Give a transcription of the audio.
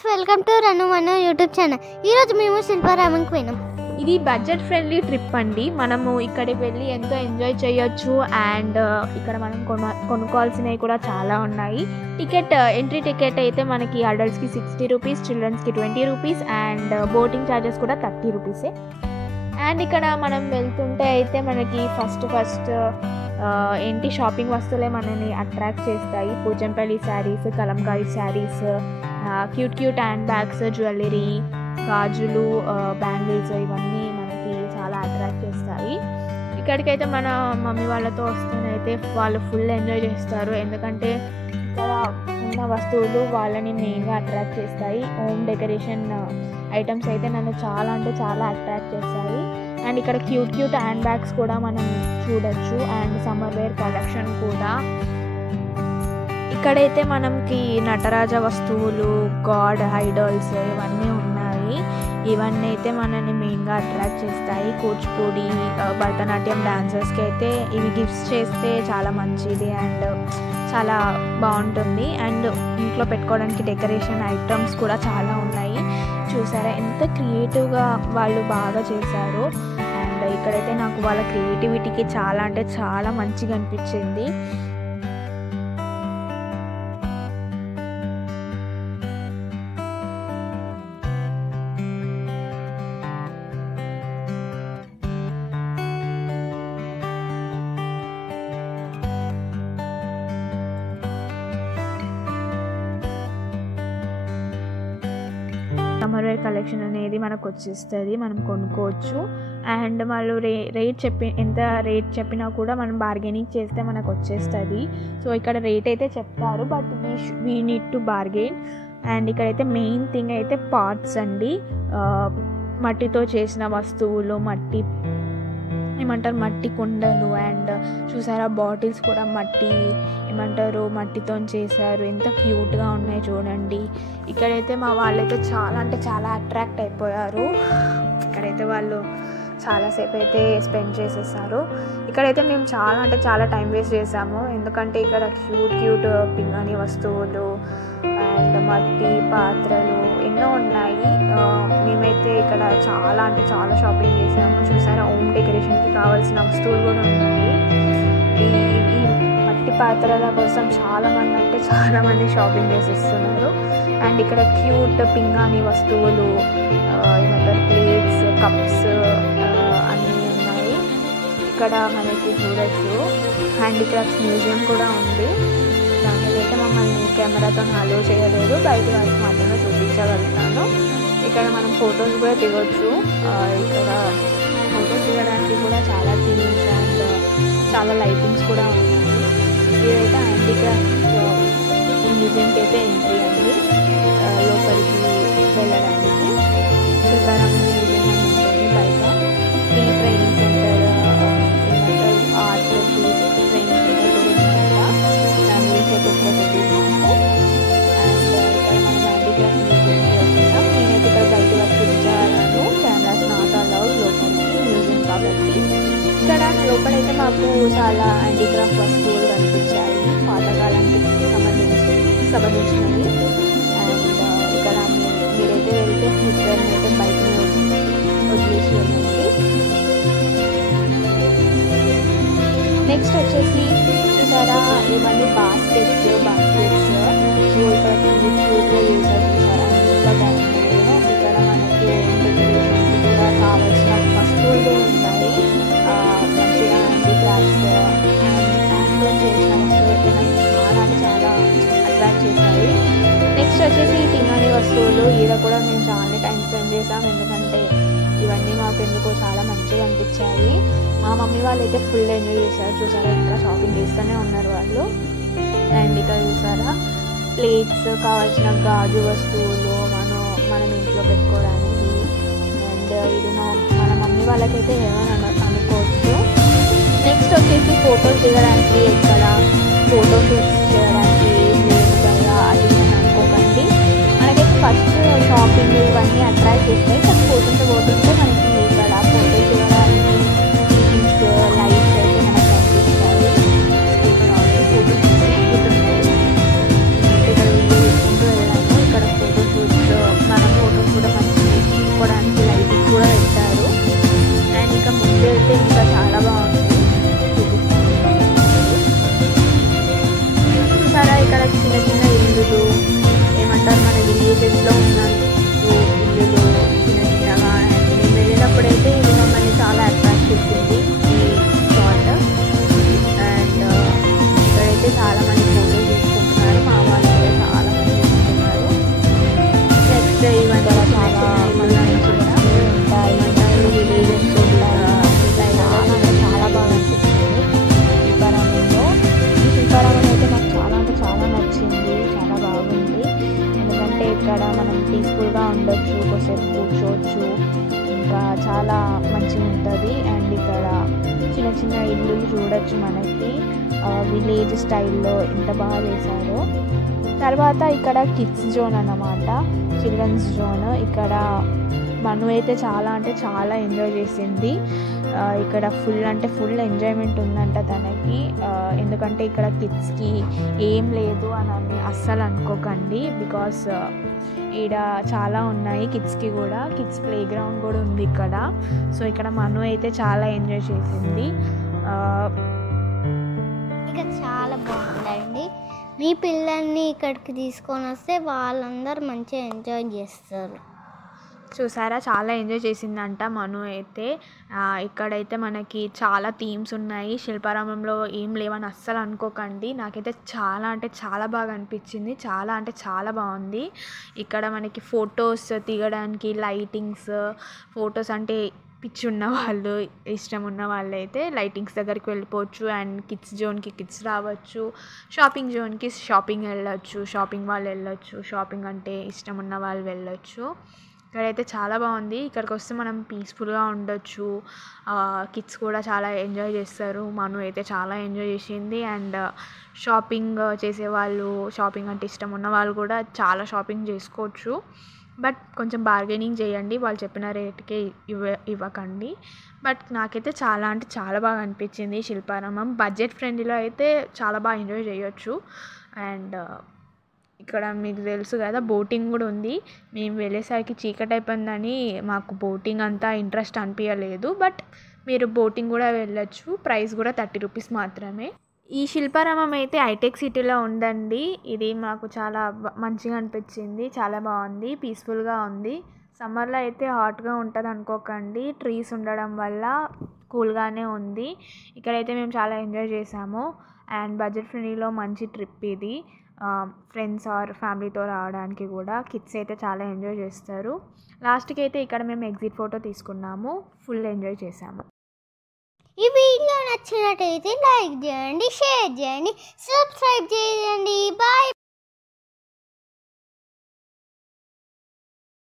Friends, welcome to Ranu Manu YouTube channel. ఈరోజు మేము శిల్పారామంకి పోయినాం. ఇది బడ్జెట్ ఫ్రెండ్లీ ట్రిప్ అండి. మనము ఇక్కడికి వెళ్ళి ఎంతో ఎంజాయ్ చేయొచ్చు. అండ్ ఇక్కడ మనం కొనుక్కోవాల్సినవి కూడా చాలా ఉన్నాయి. ఎంట్రీ టికెట్ అయితే మనకి అడల్ట్స్కి 60 రూపీస్, చిల్డ్రన్స్కి 20 రూపీస్ అండ్ బోటింగ్ ఛార్జెస్ కూడా 30 రూపీసే. అండ్ ఇక్కడ మనం వెళ్తుంటే అయితే మనకి ఫస్ట్ షాపింగ్ వస్తువులే మనని అట్రాక్ట్ చేస్తాయి. Pochampally saris, Kalamkari saris, cute hand bags, jewellery, గాజులు, బ్యాంగిల్స్ ఇవన్నీ మనకి చాలా అట్రాక్ట్ చేస్తాయి. ఇక్కడికైతే మన మమ్మీ వాళ్ళతో వస్తేనైతే వాళ్ళు ఫుల్ ఎంజాయ్ చేస్తారు. ఎందుకంటే ఇక్కడ ఉన్న వస్తువులు వాళ్ళని మెయిన్గా అట్రాక్ట్ చేస్తాయి. హోమ్ డెకరేషన్ ఐటమ్స్ అయితే నన్ను చాలా అంటే చాలా అట్రాక్ట్ చేస్తాయి. అండ్ ఇక్కడ క్యూట్ హ్యాండ్ బ్యాగ్స్ కూడా మనం చూడొచ్చు. అండ్ సమ్మర్ వేర్ కలెక్షన్ కూడా. ఇక్కడైతే మనకి నటరాజ వస్తువులు, గాడ్ ఐడల్స్ ఇవన్నీ ఉన్నాయి. ఇవన్నీ అయితే మనని మెయిన్గా అట్రాక్ట్ చేస్తాయి. కూచిపూడి, భరతనాట్యం డాన్సర్స్కి అయితే ఇవి గిఫ్ట్స్ చేస్తే చాలా మంచిది అండ్ చాలా బాగుంటుంది. అండ్ ఇంట్లో పెట్టుకోవడానికి డెకరేషన్ ఐటమ్స్ కూడా చాలా ఉన్నాయి. చూసారా ఎంత క్రియేటివ్గా వాళ్ళు బాగా చేశారు. అండ్ ఇక్కడైతే నాకు వాళ్ళ క్రియేటివిటీకి చాలా అంటే చాలా మంచిగా అనిపించింది. సమ్మర్ వేర్ కలెక్షన్ అనేది మనకు వచ్చేస్తుంది, మనం కొనుక్కోవచ్చు. అండ్ వాళ్ళు ఎంత రేట్ చెప్పినా కూడా మనం బార్గెనింగ్ చేస్తే మనకు వచ్చేస్తుంది. సో ఇక్కడ రేట్ అయితే చెప్తారు, but we need to bargain. And ఇక్కడైతే మెయిన్ థింగ్ అయితే పార్ట్స్ అండి. మట్టితో చేసిన వస్తువులు, మట్టి కుండలు అండ్ చూసారా బాటిల్స్ కూడా మట్టితో చేశారు. ఎంత క్యూట్గా ఉన్నాయి చూడండి. ఇక్కడైతే మా వాళ్ళైతే చాలా అంటే చాలా అట్రాక్ట్ అయిపోయారు. ఇక్కడైతే వాళ్ళు చాలాసేపు అయితే స్పెండ్ చేసేసారు. ఇక్కడైతే మేము చాలా అంటే చాలా టైం వేస్ట్ చేసాము. ఎందుకంటే ఇక్కడ క్యూట్ పింగాణి వస్తువులు అండ్ మట్టి పాత్రలు ఎన్నో ఉన్నాయి. మేమైతే ఇక్కడ చాలా అంటే చాలా షాపింగ్ చేసాము. చూసారా హోమ్ డెకరేషన్కి కావాల్సిన వస్తువులు కూడా ఉన్నాయి. ఈ మట్టి పాత్రల కోసం చాలామంది షాపింగ్ చేసేస్తున్నారు. అండ్ ఇక్కడ క్యూట్ పింగాణి వస్తువులు, ప్లేట్స్, కప్స్ అన్నీ ఉన్నాయి. ఇక్కడ మనకి చూడొచ్చు హ్యాండీక్రాఫ్ట్స్ మ్యూజియం కూడా ఉంది. దానికైతే మమ్మల్ని కెమెరాతో అలో చేయలేదు, బయట వాళ్ళకి మాత్రమే చూపించగలుగుతాను. ఇక్కడ మనం ఫొటోస్ కూడా దిగొచ్చు. ఇక్కడ ఫొటోస్ దిగడానికి కూడా చాలా థీమ్స్ అండ్ చాలా లైటింగ్స్ కూడా ఉన్నాయి. ఇదైతే హ్యాండీక్రాఫ్ట్ మ్యూజియంకి అయితే ఎంట్రీ అండి. లోపలికి వెళ్ళడానికి శిల్పారామం మ్యూజియం అని ఉంటుంది. బయట free training centre, art training centre కూడా ఉందన్నమాట. దాని గురించి అయితే ఎక్కువ తెలియదు. అండ్ ఇక్కడ మనం హ్యాండీక్రాఫ్ట్ మ్యూజియంకి వచ్చేసాం. నేనైతే ఇక్కడ బయట వరకు చూపించాను, కెమెరాస్ నాట్ అలౌడ్ లోపలికి, మ్యూజియం కాబట్టి. ఇక్కడ లోపలైతే మాకు చాలా హ్యాండీక్రాఫ్ట్ వస్తువులు కనిపించాయి, పాతకాలానికి సంబంధించినవి. అండ్ ఇక్కడ మీరైతే వెళ్తే ఇద్దరిని అయితే బయట వదిలేసి వెళ్ళండి. నెక్స్ట్ వచ్చేసి చూసారా ఇవన్నీ బాస్కెట్స్. సో ఇక్కడ క్యూట్గా చేశారు చూసారా. ఇక్కడ మనకి డెకరేషన్స్ కూడా కావాల్సిన వస్తువులు ఉన్నాయి. మంచిగా హ్యాండీక్రాఫ్ట్స్ హ్యాండ్తో చేసిన వస్తువులు అయితే మనకి చాలా అట్రాక్ట్ చేశాయి. నెక్స్ట్ వచ్చేసి ఈ పింగాణి వస్తువులు. ఈడ కూడా మేము చాలా టైం స్పెండ్ చేసాం. ఎందుకంటే ఇవన్నీ మాకు ఎందుకో చాలా మంచిగా అనిపించాయి. మా మమ్మీ వాళ్ళు అయితే ఫుల్ ఎంజాయ్ చేశారు. చూసారా ఇంకా షాపింగ్ చేస్తూనే ఉన్నారు వాళ్ళు. అండ్ ఇక్కడ చూసారా ప్లేట్స్, కావాల్సిన గాజు వస్తువులు మనం ఇంట్లో పెట్టుకోవడానికి. అండ్ ఇది మన మమ్మీ వాళ్ళకైతే ఏమైనా అనుకోవచ్చు. నెక్స్ట్ వచ్చేసి ఫొటోస్ దిగడానికి, ఇక్కడ ఫోటో షూట్స్ చేయడానికి ఏం లేదు కదా అది నేను అనుకోకండి. మనకైతే ఫస్ట్ షాపింగ్ ఇవన్నీ అట్రాక్ట్ చేస్తాయి. కానీ పోతుంటే మనకి ఇక్కడ ఫోటోస్ దిగడానికి లైట్స్ అయితే మనకు కనిపిస్తాయి. ఫోటోస్ తీసుకుంటున్నాయి. ఇక్కడ వీడియో తీసుకుంటూ వెళ్ళాము. ఇక్కడ ఫోటో షూట్స్ వస్తే ఇవన్నీ చాలా ఉంటాయి, విలేజెస్ ఉంటాయి, చాలా బాగా అనిపిస్తుంది శిల్పారామంలో. ఈ శిల్పారామం అయితే నాకు చాలా అంటే చాలా నచ్చింది, చాలా బాగుంది. ఎందుకంటే ఇక్కడ మనం పీస్ఫుల్గా ఉండొచ్చు, కొద్దిసేపు కూర్చోవచ్చు, ఇంకా చాలా మంచిగా ఉంటుంది. అండ్ ఇక్కడ చిన్న చిన్న ఇల్లు చూడొచ్చు మనకి, విలేజ్ స్టైల్లో ఎంత బాగా చేశారో. తర్వాత ఇక్కడ కిడ్స్ జోన్ అన్నమాట, చిల్డ్రన్స్ జోన్. ఇక్కడ మను అయితే చాలా అంటే చాలా ఎంజాయ్ చేసింది. ఇక్కడ ఫుల్ అంటే ఫుల్ ఎంజాయ్మెంట్ ఉందంట తనకి. ఎందుకంటే ఇక్కడ కిడ్స్కి ఏం లేదు అని అస్సలు అనుకోకండి, బికాస్ ఈడ చాలా ఉన్నాయి కిడ్స్కి కూడా. కిడ్స్ ప్లే గ్రౌండ్ కూడా ఉంది ఇక్కడ. సో ఇక్కడ మను అయితే చాలా ఎంజాయ్ చేసింది. ఇక చాలా బాగుందండి. మీ పిల్లల్ని ఇక్కడికి తీసుకొని వస్తే వాళ్ళందరూ మంచిగా ఎంజాయ్ చేస్తారు. చూసారా, చాలా ఎంజాయ్ చేసిందంట మను అయితే. ఇక్కడైతే మనకి చాలా థీమ్స్ ఉన్నాయి. శిల్పారామంలో ఏం లేవని అస్సలు అనుకోకండి. నాకైతే చాలా అంటే చాలా బాగా అనిపించింది, చాలా అంటే చాలా బాగుంది. ఇక్కడ మనకి ఫొటోస్ దిగడానికి లైటింగ్స్, ఫొటోస్ అంటే పిచ్చి ఉన్న వాళ్ళు, ఇష్టం ఉన్న వాళ్ళు అయితే లైటింగ్స్ దగ్గరికి వెళ్ళిపోవచ్చు. అండ్ కిడ్స్ జోన్కి కిడ్స్ రావచ్చు, షాపింగ్ జోన్కి షాపింగ్ వెళ్ళొచ్చు, షాపింగ్ వాళ్ళు వెళ్ళొచ్చు, షాపింగ్ అంటే ఇష్టం ఉన్న వాళ్ళు వెళ్ళొచ్చు. ఇక్కడైతే చాలా బాగుంది. ఇక్కడికి వస్తే మనం పీస్ఫుల్గా ఉండొచ్చు. కిడ్స్ కూడా చాలా ఎంజాయ్ చేస్తారు. మను అయితే చాలా ఎంజాయ్ చేసింది. అండ్ షాపింగ్ చేసేవాళ్ళు, షాపింగ్ అంటే ఇష్టం ఉన్న వాళ్ళు కూడా చాలా షాపింగ్ చేసుకోవచ్చు. బట్ కొంచెం బార్గెనింగ్ చేయండి, వాళ్ళు చెప్పిన రేట్కే ఇవ్వకండి. బట్ నాకైతే చాలా అంటే చాలా బాగా అనిపించింది శిల్పారామం. బడ్జెట్ ఫ్రెండ్లీలో అయితే చాలా బాగా ఎంజాయ్ చేయొచ్చు. అండ్ ఇక్కడ మీకు తెలుసు కదా, బోటింగ్ కూడా ఉంది. మేము వెళ్ళేసరికి చీకటి అయిపోయిందని మాకు బోటింగ్ అంతా ఇంట్రెస్ట్ అనిపించలేదు. బట్ మీరు బోటింగ్ కూడా వెళ్ళొచ్చు. ప్రైస్ కూడా 30 రూపీస్ మాత్రమే. ఈ శిల్పారామం అయితే హైటెక్ సిటీలో ఉందండి. ఇది మాకు చాలా మంచిగా అనిపించింది, చాలా బాగుంది, పీస్ఫుల్గా ఉంది. సమ్మర్లో అయితే హాట్గా ఉంటుంది అనుకోకండి, ట్రీస్ ఉండడం వల్ల కూల్గానే ఉంది. ఇక్కడైతే మేము చాలా ఎంజాయ్ చేసాము. అండ్ బడ్జెట్ ఫ్రెండ్లీలో మంచి ట్రిప్ ఇది. ఫ్రెండ్స్ ఆర్ ఫ్యామిలీతో రావడానికి కూడా. కిడ్స్ అయితే చాలా ఎంజాయ్ చేస్తారు. లాస్ట్కి అయితే ఇక్కడ మేము ఎగ్జిట్ ఫోటో తీసుకున్నాము, ఫుల్ ఎంజాయ్ చేసాము. ఈ వీడియో నచ్చినట్టయితే లైక్ చేయండి, షేర్ చేయండి, సబ్స్క్రైబ్ చేయండి.